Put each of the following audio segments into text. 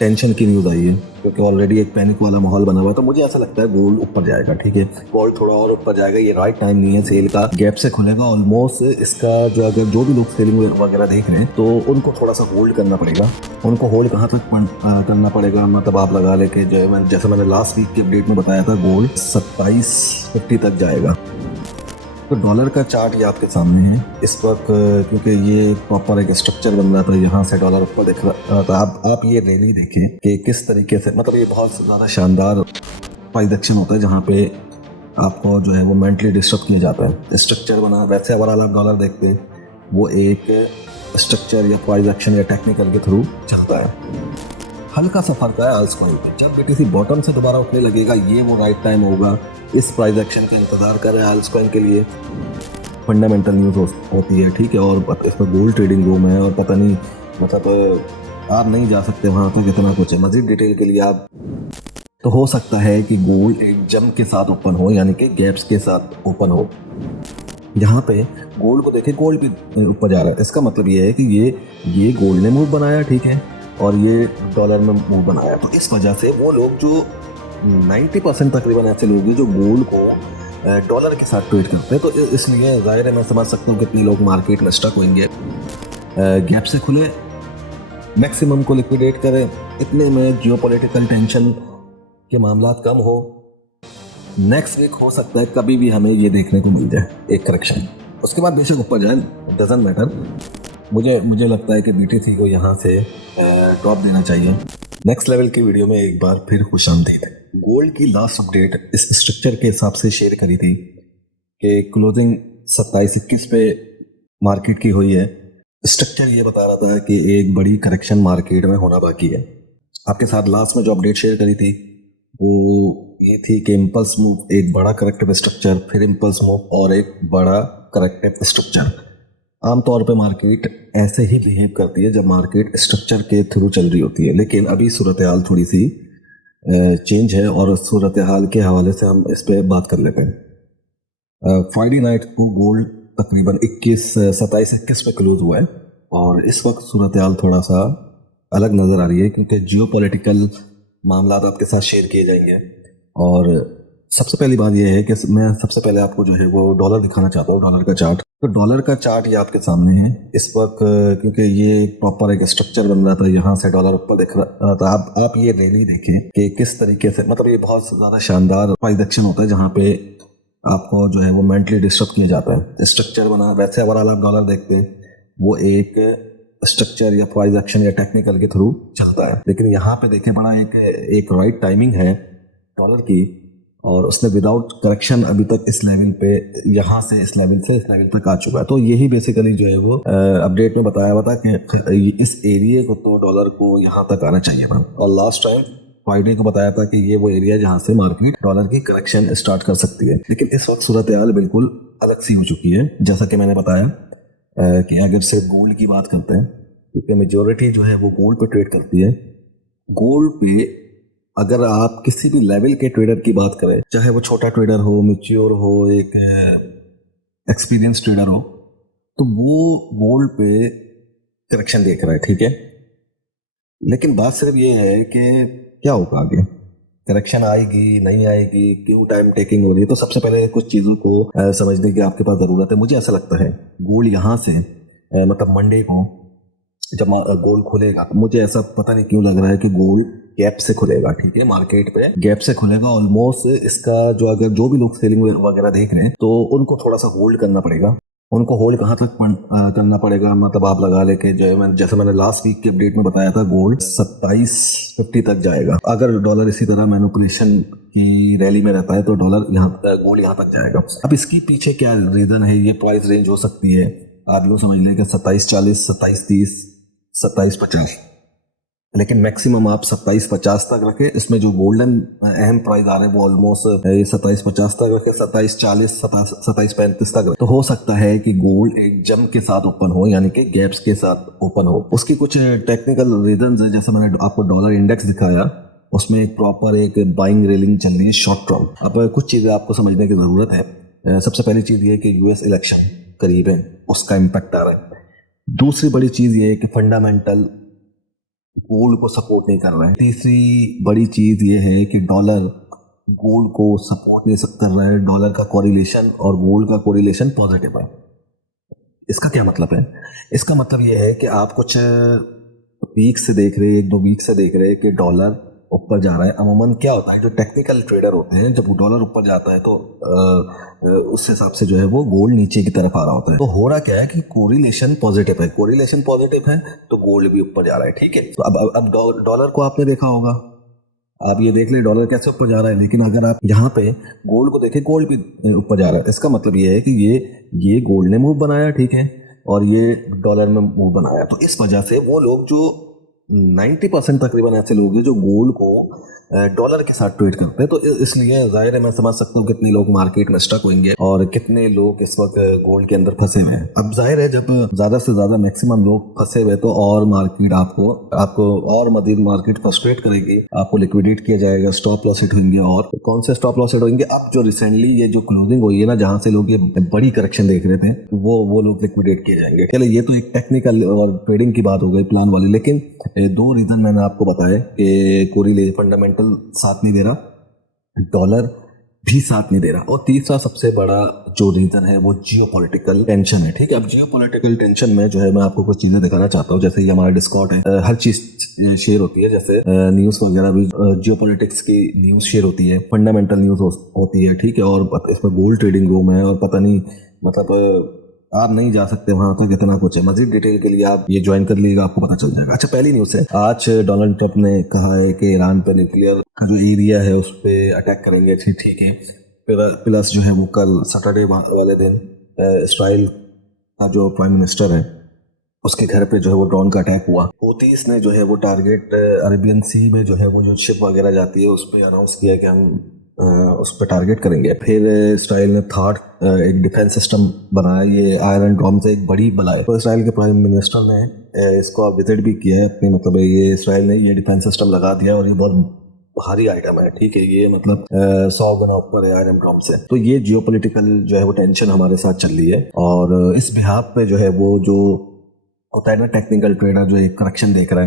Tension की news आई है क्योंकि ऑलरेडी एक पैनिक वाला माहौल बना हुआ है। तो मुझे ऐसा लगता है गोल्ड ऊपर जाएगा। ठीक है, गोल्ड थोड़ा और ऊपर जाएगा। ये राइट टाइम नहीं है सेल का, गैप से खुलेगा ऑलमोस्ट। इसका जो भी लोग सेलिंग वगैरह देख रहे हैं तो उनको थोड़ा सा होल्ड करना पड़ेगा। उनको होल्ड कहाँ तक करना पड़ेगा, मतलब आप लगा लेके जो है, जैसे मैंने लास्ट वीक के अपडेट में बताया था, गोल्ड 2750 तक जाएगा। तो डॉलर का चार्ट ये आपके सामने है इस वक्त, क्योंकि ये प्रॉपर एक स्ट्रक्चर बन रहा था। यहाँ से डॉलर ऊपर दिख रहा था। आप ये रैली देखें कि किस तरीके से, मतलब ये बहुत ज़्यादा शानदार प्राइस एक्शन होता है जहाँ पे आपको जो है वो मेंटली डिस्टर्ब किया जाता है। स्ट्रक्चर बना वैसे ओवरऑल आप डॉलर देखते हैं वो एक स्ट्रक्चर या प्राइस एक्शन या टेक्निकल के थ्रू चलता है। हल्का सा फर्क है आल्स कॉइन पे। जब बीटीसी बॉटम से दोबारा उठने लगेगा ये वो राइट टाइम होगा। इस प्राइस एक्शन का इंतजार कर रहे हैं आल्स कॉइन के लिए। फंडामेंटल न्यूज़ होती है, ठीक है, और इसमें गोल्ड ट्रेडिंग रूम है और पता नहीं, मतलब आप नहीं जा सकते वहाँ तक, इतना कुछ है। मजीद डिटेल के लिए आप, तो हो सकता है कि गोल्ड एक जंप के साथ ओपन हो, यानी कि गैप्स के साथ ओपन हो। यहाँ पे गोल्ड को देखें, गोल्ड भी ऊपर जा रहा है। इसका मतलब ये है कि ये गोल्ड ने मूव बनाया, ठीक है, और ये डॉलर में मूव बनाया। तो इस वजह से वो लोग जो 90% तकरीबन ऐसे लोग हैं जो गोल्ड को डॉलर के साथ ट्रेड करते हैं, तो इसलिए जाहिर है मैं समझ सकता हूँ कितने लोग मार्केट में स्टक होंगे। गैप से खुले, मैक्सिमम को लिक्विडेट करें, इतने में जियोपॉलिटिकल टेंशन के मामला कम हो। नेक्स्ट वीक हो सकता है कभी भी हमें ये देखने को मिल जाए एक करेक्शन, उसके बाद बेशक ऊपर जाए, डजंट मैटर। मुझे लगता है कि बीटीसी को यहाँ से ड्रॉप देना चाहिए। नेक्स्ट लेवल की वीडियो में एक बार फिर खुशामदीद। गोल्ड की लास्ट अपडेट इस स्ट्रक्चर के हिसाब से शेयर करी थी कि क्लोजिंग 27-21 पे मार्केट की हुई है। स्ट्रक्चर ये बता रहा था कि एक बड़ी करेक्शन मार्केट में होना बाकी है। आपके साथ लास्ट में जो अपडेट शेयर करी थी वो ये थी कि इम्पल्स मूव, एक बड़ा करेक्टिव स्ट्रक्चर, फिर इम्पल्स मूव और एक बड़ा करेक्टिव स्ट्रक्चर। आमतौर पे मार्केट ऐसे ही बिहेव करती है जब मार्केट स्ट्रक्चर के थ्रू चल रही होती है। लेकिन अभी सूरत हाल थोड़ी सी चेंज है और सूरत हाल के हवाले से हम इस पर बात कर लेते हैं। फ्राइडे नाइट को गोल्ड तकरीबन 27-21 पे क्लोज हुआ है और इस वक्त सूरत हाल थोड़ा सा अलग नज़र आ रही है क्योंकि जियोपॉलिटिकल मामला आपके साथ शेयर किए जाएंगे। और सबसे पहली बात यह है कि मैं सबसे पहले आपको जो है वो डॉलर दिखाना चाहता हूँ, डॉलर का चार्ट। तो डॉलर का चार्ट ये आपके सामने है इस वक्त, क्योंकि ये प्रॉपर एक स्ट्रक्चर बन रहा था। यहाँ से डॉलर ऊपर दिख रहा था। आप ये रैली देखें कि किस तरीके से, मतलब ये बहुत ज़्यादा शानदार प्राइस एक्शन होता है जहाँ पे आपको जो है वो मेंटली डिस्टर्ब किया जाता है। स्ट्रक्चर बना वैसे ओवरऑल आप डॉलर देखते हैं वो एक स्ट्रक्चर या प्राइस एक्शन या टेक्निकल के थ्रू चलता है। लेकिन यहाँ पे देखें बड़ा एक राइट टाइमिंग है डॉलर की, और उसने विदाउट करेक्शन अभी तक इस लेवल पे, यहाँ से इस लेवल तक आ चुका है। तो यही बेसिकली जो है वो अपडेट में बताया हुआ था कि इस एरिया को, तो डॉलर को यहाँ तक आना चाहिए था। और लास्ट टाइम फ्राइडे को बताया था कि ये वो एरिया जहाँ से मार्केट डॉलर की करेक्शन स्टार्ट कर सकती है। लेकिन इस वक्त सूरत हाल बिल्कुल अलग सी हो चुकी है। जैसा कि मैंने बताया कि अगर सिर्फ गोल्ड की बात करते हैं, क्योंकि मेजोरिटी जो है वो गोल्ड पे ट्रेड करती है। गोल्ड पे अगर आप किसी भी लेवल के ट्रेडर की बात करें, चाहे वो छोटा ट्रेडर हो, मैच्योर हो, एक एक्सपीरियंस ट्रेडर हो, तो वो गोल्ड पे करेक्शन देख रहा है, ठीक है। लेकिन बात सिर्फ ये है कि क्या होगा आगे, करेक्शन आएगी नहीं आएगी, क्यों टाइम टेकिंग हो रही है। तो सबसे पहले कुछ चीज़ों को समझने की आपके पास ज़रूरत है। मुझे ऐसा लगता है गोल्ड यहाँ से मतलब मंडे को जब गोल्ड खुलेगा, तो मुझे ऐसा पता नहीं क्यों लग रहा है कि गोल्ड गैप से खुलेगा, ठीक है, मार्केट पे गैप से खुलेगा ऑलमोस्ट। इसका जो भी लोग सेलिंग वगैरह देख रहे हैं तो उनको थोड़ा सा होल्ड करना पड़ेगा। उनको होल्ड कहाँ तक करना पड़ेगा, मतलब आप लगा लेके जो है, जैसे मैंने लास्ट वीक के अपडेट में बताया था, गोल्ड 2750 तक जाएगा। अगर डॉलर इसी तरह मैनिपुलेशन की रैली में रहता है तो गोल्ड यहाँ तक जाएगा। अब इसके पीछे क्या रीजन है, ये प्राइस रेंज हो सकती है, आप यूँ समझ लें कि 2740, 2730, 2750, लेकिन मैक्सिमम आप 2750 तक रखें। इसमें जो गोल्डन अहम प्राइस आ रहे हैं वो ऑलमोस्ट 2750 तक रखें, 2740, 2735 तक रखें। तो हो सकता है कि गोल्ड एक जंप के साथ ओपन हो, यानी कि गैप्स के साथ ओपन हो। उसकी कुछ टेक्निकल रीजंस है, जैसे मैंने आपको डॉलर इंडेक्स दिखाया, उसमें एक प्रॉपर एक बाइंग रेलिंग चल रही है शॉर्ट टर्म। अब कुछ चीज़ें आपको समझने की ज़रूरत है। सबसे पहली चीज़ ये है कि यूएस इलेक्शन करीब है, उसका इम्पैक्ट आ रहा है। दूसरी बड़ी चीज़ ये है कि फंडामेंटल गोल्ड को सपोर्ट नहीं कर रहा है। तीसरी बड़ी चीज ये है कि डॉलर गोल्ड को सपोर्ट नहीं कर रहा है। डॉलर का कोरिलेशन और गोल्ड का कोरिलेशन पॉजिटिव है। इसका क्या मतलब है? इसका मतलब ये है कि आप कुछ वीक से देख रहे हैं, 1-2 वीक से देख रहे हैं कि डॉलर ऊपर जा रहा है। अमूमन क्या होता है, जो टेक्निकल ट्रेडर होते हैं, जब डॉलर ऊपर जाता है तो उस हिसाब से जो है वो गोल्ड नीचे की तरफ आ रहा होता है। तो हो रहा क्या है कि कोरिलेशन पॉजिटिव है, कोरिलेशन पॉजिटिव है तो गोल्ड भी ऊपर जा रहा है। ठीक है, तो अब डॉलर को आपने देखा होगा, आप ये देख ले डॉलर कैसे ऊपर जा रहा है, लेकिन अगर आप यहाँ पे गोल्ड को देखें, गोल्ड भी ऊपर जा रहा है। इसका मतलब ये है कि ये गोल्ड ने मूव बनाया, ठीक है, और ये डॉलर में मूव बनाया। तो इस वजह से वो लोग जो 90% तकरीबन ऐसे लोग हैं जो गोल्ड को डॉलर के साथ ट्रेड करते हैं, तो इसलिए जाहिर है मैं समझ सकता हूँ कितने लोग मार्केट में स्टक होंगे और कितने लोग इस वक्त गोल्ड के अंदर फंसे हुए हैं। अब जाहिर है जब ज्यादा से ज्यादा मैक्सिमम लोग फंसे हुए तो और मार्केट आपको और मजीद मार्केट फ्रस्ट्रेट करेगी, आपको लिक्विडेट किया जाएगा, स्टॉप लॉस हिट होंगे। और कौन से स्टॉप लॉस हिट होंगे? अब जो रिसेंटली ये जो क्लोजिंग हुई है ना, जहां से लोग ये बड़ी करेक्शन देख रहे थे, वो लोग लिक्विडेट किए जाएंगे। चलो ये तो एक टेक्निकल और ट्रेडिंग की बात हो गई, प्लान वाली। लेकिन 2 रीजन मैंने आपको बताया कि कोरिलेशन फंडामेंटल साथ नहीं दे रहा, डॉलर भी साथ नहीं दे रहा, और तीसरा सबसे बड़ा जो रीजन है वो जियोपॉलिटिकल टेंशन है। ठीक है, अब जियोपॉलिटिकल टेंशन में जो है मैं आपको कुछ चीजें दिखाना चाहता हूँ। जैसे ये हमारा डिस्कॉर्ड है, हर चीज शेयर होती है, जैसे न्यूज वगैरह भी, जियोपॉलिटिक्स की न्यूज शेयर होती है, फंडामेंटल न्यूज होती है। ठीक है, और इसमें गोल्ड ट्रेडिंग रूम है और पता नहीं, मतलब आप नहीं जा सकते वहां तक, इतना कुछ है। मजीद डिटेल के लिए आप ये ज्वाइन कर लीजिएगा, आपको पता चल जाएगा। अच्छा, पहली न्यूज़ है, आज डोनाल्ड ट्रंप ने कहा है कि ईरान पे न्यूक्लियर का जो एरिया है उस पर अटैक करेंगे। ठीक है, प्लस जो है वो कल सैटरडे वाले दिन इसराइल का जो प्राइम मिनिस्टर है उसके घर पे जो है वो ड्रोन का अटैक हुआ। हूतीस ने जो है वो टारगेट अरेबियन सी में जो है वो जो शिप वगैरह जाती है उस पर अनाउंस किया कि हम उस पर टारगेट करेंगे। फिर इसराइल ने थर्ड एक डिफेंस सिस्टम बनाया, ये आयरन डोम से एक बड़ी बलाई। तो इसराइल के प्राइम मिनिस्टर ने इसको विजिट भी किया है अपने, मतलब ये इसराइल ने ये डिफेंस सिस्टम लगा दिया और ये बहुत भारी आइटम है। ठीक है, ये मतलब 100 गुना ऊपर है आयरन डोम से। तो ये जियोपॉलिटिकल जो है वो टेंशन हमारे साथ चल रही है, और इस बिहाफ पे जो है वो जो होता है ना, टेक्निकल ट्रेडर जो एक करेक्शन देख रहा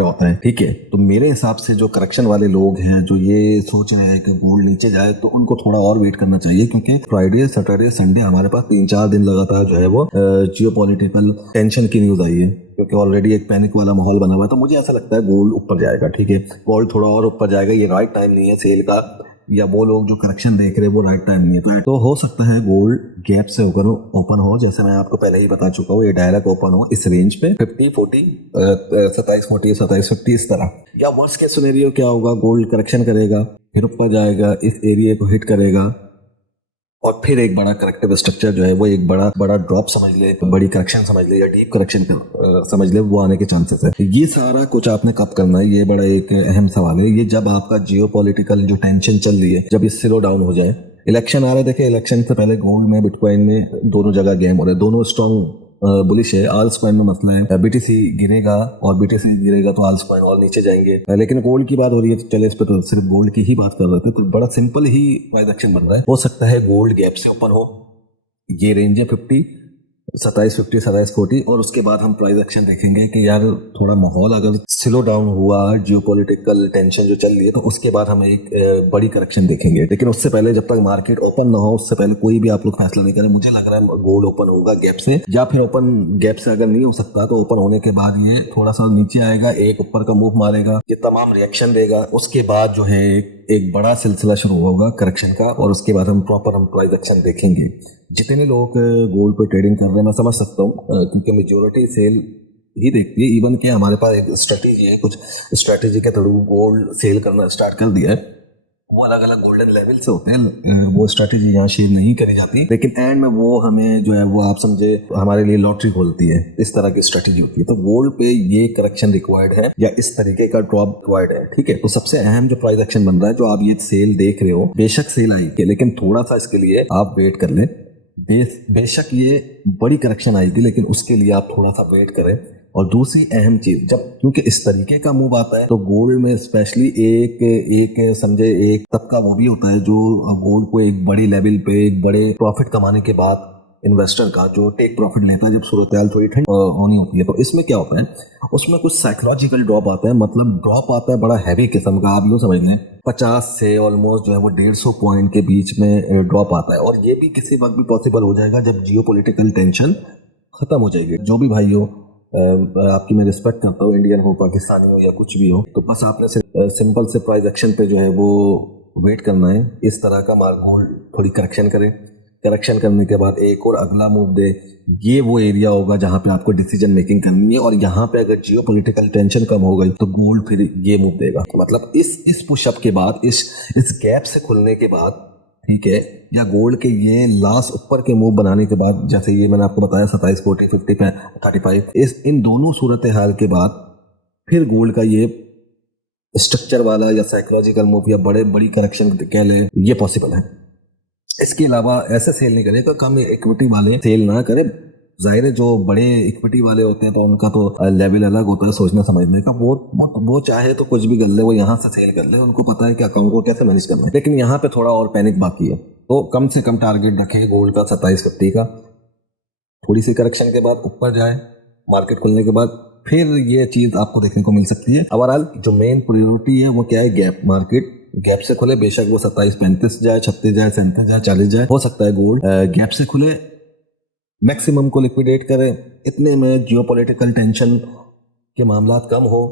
होता है। ठीक है, तो मेरे हिसाब से जो करेक्शन वाले लोग हैं जो ये सोच रहे हैं कि गोल्ड नीचे जाए, तो उनको थोड़ा और वेट करना चाहिए, क्योंकि फ्राइडे सैटरडे संडे हमारे पास 3-4 दिन लगातार जो है वो जियोपॉलिटिकल टेंशन की न्यूज आई है, क्योंकि ऑलरेडी एक पैनिक वाला माहौल बना हुआ है। तो मुझे ऐसा लगता है गोल्ड ऊपर जाएगा। ठीक है, गोल्ड थोड़ा और ऊपर जाएगा, ये राइट टाइम नहीं है सेल का, या वो लोग जो करेक्शन देख रहे हैं वो राइट टाइम नहीं है। तो हो सकता है गोल्ड गैप से होकर ओपन हो, जैसे मैं आपको पहले ही बता चुका हूँ, ये डायरेक्ट ओपन हो इस रेंज पे 50-40, 27-40, 27-50 इस तरह। या वर्स्ट केस सिनेरियो क्या होगा, गोल्ड करेक्शन करेगा, फिर ऊपर जाएगा, इस एरिया को हिट करेगा, और फिर एक बड़ा करेक्टिव स्ट्रक्चर जो है वो एक बड़ा ड्रॉप समझ ले, बड़ी करेक्शन समझ ले, या डीप करेक्शन समझ ले, वो आने के चांसेस है। ये सारा कुछ आपने कब करना है, ये बड़ा एक अहम सवाल है। ये जब आपका जियोपॉलिटिकल जो टेंशन चल रही है, जब ये स्लो डाउन हो जाए। इलेक्शन आ रहा है, देखिए इलेक्शन से पहले गोल्ड में, बिटकॉइन में दोनों जगह गेम हो रहे हैं, दोनों स्ट्रॉन्ग बुलिश है। आल्स कॉइन में मसला है, बीटीसी गिरेगा, और बीटीसी गिरेगा तो आल्स कॉइन और नीचे जाएंगे। लेकिन गोल्ड की बात हो रही है, तो चले इस पर तो सिर्फ गोल्ड की ही बात कर रहे थे, तो बड़ा सिंपल ही प्राइस एक्शन बन रहा है। हो सकता है गोल्ड गैप से ओपन हो, ये रेंज है 50, 27-50, 27-40, और उसके बाद हम प्राइस एक्शन देखेंगे कि यार थोड़ा माहौल अगर स्लो डाउन हुआ, जियोपॉलिटिकल टेंशन जो चल रही है, तो उसके बाद हम एक बड़ी करेक्शन देखेंगे। लेकिन उससे पहले, जब तक मार्केट ओपन ना हो, उससे पहले कोई भी आप लोग फैसला नहीं करें। मुझे लग रहा है गोल्ड ओपन होगा गैप से, या फिर ओपन गैप से अगर नहीं हो सकता तो ओपन होने के बाद ये थोड़ा सा नीचे आएगा, एक ऊपर का मूव मारेगा, ये तमाम रिएक्शन देगा, उसके बाद जो है एक बड़ा सिलसिला शुरू होगा करेक्शन का, और उसके बाद हम प्राइस एक्शन देखेंगे। जितने लोग गोल्ड पे ट्रेडिंग कर रहे हैं मैं समझ सकता हूँ, क्योंकि मेजोरिटी सेल ही देखती है। इवन के हमारे पास एक स्ट्रेटेजी है, कुछ स्ट्रेटेजी के थ्रू गोल्ड सेल करना स्टार्ट कर दिया है। वो अलग अलग गोल्डन लेवल से होते हैं, वो स्ट्रेटेजी यहाँ शेयर नहीं करी जाती, लेकिन एंड में वो हमें जो है वो आप समझे हमारे लिए लॉटरी खोलती है, इस तरह की स्ट्रेटेजी होती है। तो गोल्ड पे ये करेक्शन रिक्वायर्ड है, या इस तरीके का ड्रॉप रिक्वायर्ड है। ठीक है, तो सबसे अहम जो प्राइस एक्शन बन रहा है, जो आप ये सेल देख रहे हो, बेशक सेल आई है, लेकिन थोड़ा सा इसके लिए आप वेट कर लें। बेशक ये बड़ी करेक्शन आएगी, लेकिन उसके लिए आप थोड़ा सा वेट करें। और दूसरी अहम चीज, जब क्योंकि इस तरीके का मूव आता है, तो गोल्ड में स्पेशली एक समझे एक तबका वो भी होता है जो गोल्ड को एक बड़ी लेवल पे एक बड़े प्रॉफिट कमाने के बाद इन्वेस्टर का जो टेक प्रॉफिट लेता है जब सूरत हाल थोड़ी ठंड होनी होती है। तो इसमें क्या होता है, उसमें कुछ साइकोलॉजिकल ड्रॉप आता है, मतलब ड्रॉप आता है बड़ा हैवी किस्म का। आप यूँ समझ लें 50 से ऑलमोस्ट जो है वो 150 पॉइंट के बीच में ड्रॉप आता है, और ये भी किसी वक्त भी पॉसिबल हो जाएगा जब जियो पोलिटिकल टेंशन खत्म हो जाएगी। जो भी भाई हो, आपकी मैं रिस्पेक्ट करता हूँ, इंडियन हो, पाकिस्तानी हो या कुछ भी हो, तो बस आपने सिंपल से प्राइस एक्शन पे जो है वो वेट करना है। इस तरह का गोल्ड थोड़ी करेक्शन करे, करेक्शन करने के बाद एक और अगला मूव दे। ये वो एरिया होगा जहां पे आपको डिसीजन मेकिंग करनी है, और यहाँ पे अगर जियो पोलिटिकल टेंशन कम हो गई तो गोल्ड फिर ये मूव देगा। मतलब इस पुशअप के बाद, इस गैप से खुलने के बाद, ठीक है, या गोल्ड के ये लास्ट ऊपर के मूव बनाने के बाद, जैसे ये मैंने आपको बताया 27, 40, 50, 35, इन दोनों सूरत हाल के बाद फिर गोल्ड का ये स्ट्रक्चर वाला या साइकोलॉजिकल मूव या बड़ी करेक्शन कह ले, ये पॉसिबल है। इसके अलावा ऐसे सेल नहीं करेगा, कम इक्विटी वाले सेल ना करे। जाहिर है जो बड़े इक्विटी वाले होते हैं तो उनका तो लेवल अलग होता है सोचने समझने का। वो चाहे तो कुछ भी कर ले, वो यहाँ से सेल कर ले, उनको पता है कि अकाउंट को कैसे मैनेज करना है। लेकिन यहाँ पे थोड़ा और पैनिक बाकी है, तो कम से कम टारगेट रखें गोल्ड का 27-50 का। थोड़ी सी करेक्शन के बाद ऊपर जाए, मार्केट खुलने के बाद फिर ये चीज आपको देखने को मिल सकती है। ओवरऑल जो मेन प्रायोरिटी है वो क्या है, गैप। मार्केट गैप से खुले, बेशक वो 27-35 जाए, 36 जाए, 37 जाए, 40 जाए, हो सकता है गोल्ड गैप से खुले, मैक्सिमम को लिक्विडेट करें। इतने में जियोपॉलिटिकल टेंशन के मामला कम हो,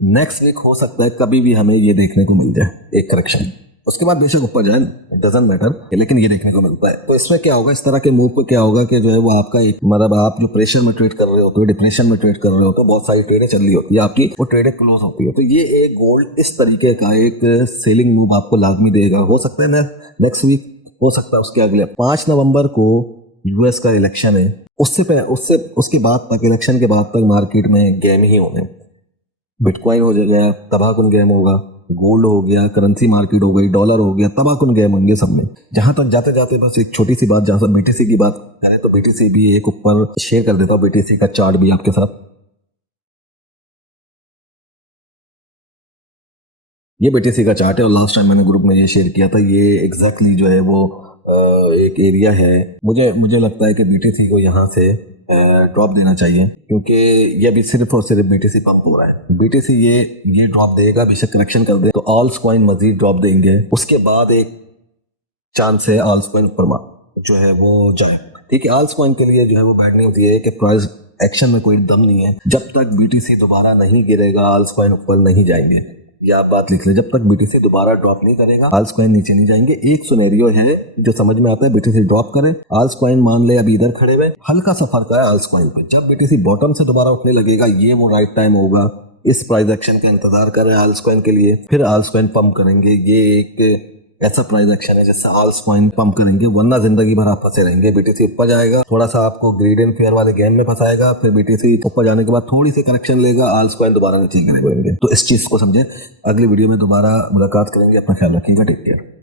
नेक्स्ट वीक हो सकता है कभी भी हमें ये देखने को मिल जाए एक करेक्शन। उसके बाद बेशक ऊपर जाए, डजंट मैटर, लेकिन ये देखने को मिलता है। तो इसमें क्या होगा, इस तरह के मूव पे क्या होगा कि जो है वो आपका एक, मतलब आप जो प्रेशर में ट्रेड कर रहे होते हो, डिप्रेशन में ट्रेड कर रहे होते हो, बहुत सारी ट्रेडें चल रही होती है आपकी, वो ट्रेडें क्लोज होती है, तो ये एक गोल्ड इस तरीके का एक सेलिंग मूव आपको लाजमी देगा। हो सकता है नेक्स्ट वीक, हो सकता है उसके अगले। 5 नवंबर को यूएस का इलेक्शन है, उसके बाद तक, इलेक्शन के बाद तक मार्केट में गेम ही होने। बिटकॉइन हो जाएगा तबाहकुन गेम होगा, गोल्ड हो गया, करेंसी मार्केट हो गई, डॉलर हो गया, तबाहकुन गेम होंगे सब में। जहां तक जाते जाते बस एक छोटी सी बात, जहां से बीटीसी की बात करें तो बीटीसी भी एक ऊपर शेयर कर देता हूँ, बीटीसी का चार्ट भी आपके साथ। ये बीटीसी का चार्ट है, और लास्ट टाइम मैंने ग्रुप में ये शेयर किया था। ये एग्जैक्टली जो है वो एक एरिया है। मुझे लगता है कि बीटीसी को यहाँ से ड्रॉप देना चाहिए, क्योंकि ये अभी सिर्फ और सिर्फ बीटीसी पंप हो रहा है। बीटीसी ये ड्रॉप देगा, बेशक करेक्शन कर दे तो ऑल्स कॉइन मजीद ड्रॉप देंगे। उसके बाद एक चांस है ऑल्स कॉइन ऊपर जो है वो जाए। ठीक है, ऑल्स कॉइन के लिए जो है वो बैड न्यूज ये है कि प्राइस एक्शन में कोई दम नहीं है। जब तक बीटीसी दोबारा नहीं गिरेगा, ऑल्स कॉइन ऊपर नहीं जाएंगे। ये आप बात लिख ले, जब तक बीटीसी दोबारा ड्रॉप नहीं करेगा, ऑल्स कॉइन नीचे नहीं जाएंगे। एक सिनेरियो है जो समझ में आता है, बीटीसी ड्रॉप करे, ऑल्स कॉइन मान ले अभी इधर खड़े हुए, हल्का सा फर्क है ऑल्स कॉइन पे। जब बीटीसी बॉटम से दोबारा उठने लगेगा, ये वो राइट टाइम होगा। इस प्राइस एक्शन का इंतजार कर रहे हैं ऑल्स कॉइन के लिए, फिर ऑल्स कॉइन पंप करेंगे। ये एक ऐसा प्राइस एक्शन है जिससे ऑल्स कॉइन पंप करेंगे, वरना जिंदगी भर आप फंसे रहेंगे। बीटीसी ऊपर जाएगा, थोड़ा सा आपको ग्रीड एंड फेयर वाले गेम में फंसाएगा, फिर बीटीसी ऊपर जाने के बाद थोड़ी सी करेक्शन लेगा, ऑल्स कॉइन दोबारा नीचे गिरेंगे। तो इस चीज को समझे। अगली वीडियो में दोबारा मुलाकात करेंगे, अपना ख्याल रखिएगा, टेक केयर।